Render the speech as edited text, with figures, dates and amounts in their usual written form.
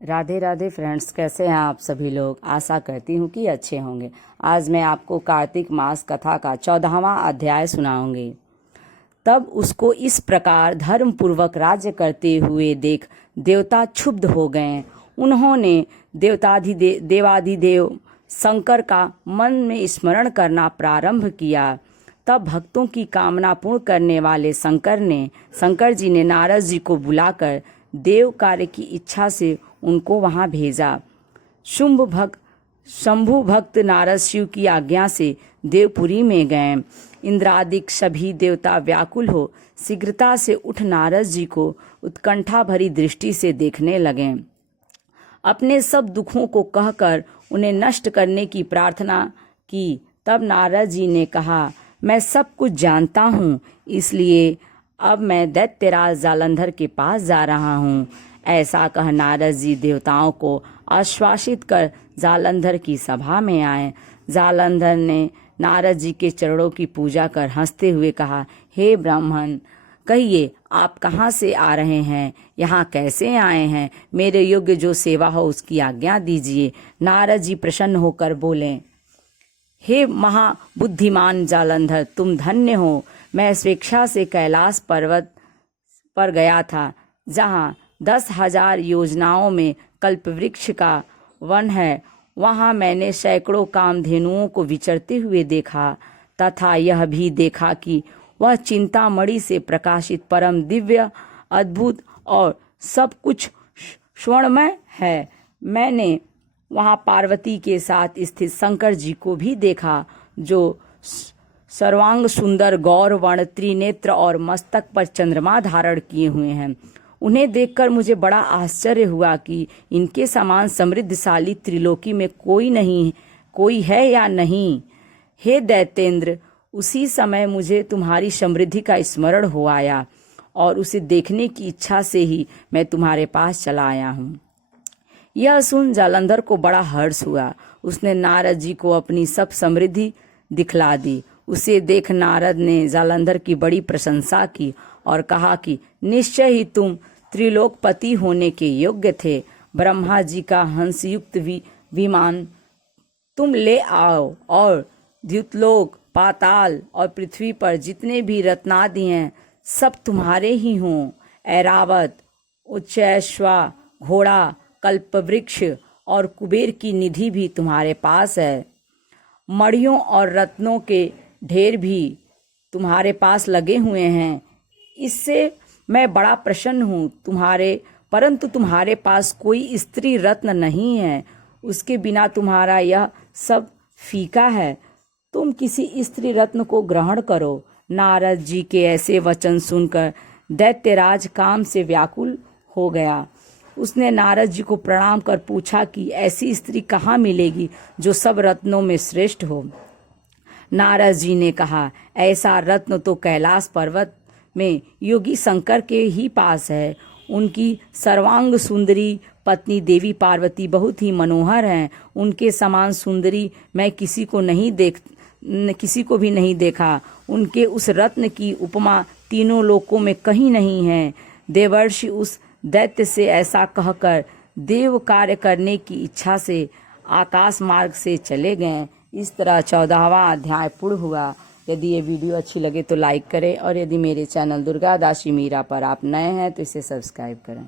Radhe Radhe friends, कैसे हैं आप सभी लोग। आशा करती हूँ कि अच्छे होंगे। आज मैं आपको कार्तिक मास कथा का 14वां अध्याय सुनाऊंगी। तब उसको इस प्रकार धर्म पूर्वक राज्य करते हुए देख देवता क्षुब्ध हो गए। उन्होंने देवाधिदेव शंकर का मन में स्मरण करना प्रारंभ किया। तब भक्तों की कामना पूर्ण करने वाले शंकर जी ने नारद जी को बुलाकर देव कार्य की इच्छा से उनको वहां भेजा। शंभु भक्त नारद शिव की आज्ञा से देवपुरी में गए। इंद्रादिक सभी देवता व्याकुल हो शीघ्रता से उठ नारद जी को उत्कंठा भरी दृष्टि से देखने लगे। अपने सब दुखों को कहकर उन्हें नष्ट करने की प्रार्थना की। तब नारद जी ने कहा, मैं सब कुछ जानता हूँ, इसलिए अब मैं दैत्यराज जालंधर के पास जा रहा हूँ। ऐसा कह नारद जी देवताओं को आश्वासित कर जालंधर की सभा में आए। जालंधर ने नारद जी के चरणों की पूजा कर हंसते हुए कहा, हे ब्राह्मण, कहिए आप कहाँ से आ रहे हैं, यहाँ कैसे आए हैं। मेरे योग्य जो सेवा हो उसकी आज्ञा दीजिए। नारद जी प्रसन्न होकर बोले, हे महाबुद्धिमान जालंधर, तुम धन्य हो। मैं स्वेच्छा से कैलाश पर्वत पर गया था, जहाँ 10,000 योजनाओं में कल्पवृक्ष का वन है। वहाँ मैंने सैकड़ों कामधेनुओं को विचरते हुए देखा तथा यह भी देखा कि वह चिंतामणि से प्रकाशित परम दिव्य, अद्भुत और सब कुछ स्वर्णमय है। मैंने वहाँ पार्वती के साथ स्थित शंकर जी को भी देखा, जो सर्वांग सुंदर गौरवर्ण त्रिनेत्र और मस्तक पर चंद्रमा धारण किए हुए हैं। उन्हें देखकर मुझे बड़ा आश्चर्य हुआ कि इनके समान समृद्धशाली त्रिलोकी में कोई है या नहीं। हे दैतेंद्र, उसी समय मुझे तुम्हारी समृद्धि का स्मरण हो आया और उसे देखने की इच्छा से ही मैं तुम्हारे पास चला आया हूँ। यह सुन जालंधर को बड़ा हर्ष हुआ। उसने नारद जी को अपनी सब समृद्धि दिखला दी। उसे देख नारद ने जालंधर की बड़ी प्रशंसा की और कहा कि निश्चय ही तुम त्रिलोकपति होने के योग्य थे। ब्रह्मा जी का हंसयुक्त विमान तुम ले आओ और द्युतलोक, पाताल और पृथ्वी पर जितने भी रत्नादि हैं सब तुम्हारे ही हों। ऐरावत, उच्चैश्वा, घोड़ा, कल्पवृक्ष और कुबेर की निधि भी तुम्हारे पास है। मणियों और रत्नों के ढेर भी तुम्हारे पास लगे हुए हैं। इससे मैं बड़ा प्रसन्न हूँ। परंतु तुम्हारे पास कोई स्त्री रत्न नहीं है। उसके बिना तुम्हारा यह सब फीका है। तुम किसी स्त्री रत्न को ग्रहण करो। नारद जी के ऐसे वचन सुनकर दैत्यराज काम से व्याकुल हो गया। उसने नारद जी को प्रणाम कर पूछा कि ऐसी स्त्री कहाँ मिलेगी जो सब रत्नों में श्रेष्ठ हो। नारद जी ने कहा, ऐसा रत्न तो कैलाश पर्वत में योगी शंकर के ही पास है। उनकी सर्वांग सुंदरी पत्नी देवी पार्वती बहुत ही मनोहर हैं। उनके समान सुंदरी मैं किसी को भी नहीं देखा। उनके उस रत्न की उपमा तीनों लोकों में कहीं नहीं है। देवर्षि उस दैत्य से ऐसा कहकर देव कार्य करने की इच्छा से आकाश मार्ग से चले गए। इस तरह 14वां अध्याय पूर्ण हुआ। यदि ये वीडियो अच्छी लगे तो लाइक करें और यदि मेरे चैनल दुर्गा दासी मीरा पर आप नए हैं तो इसे सब्सक्राइब करें।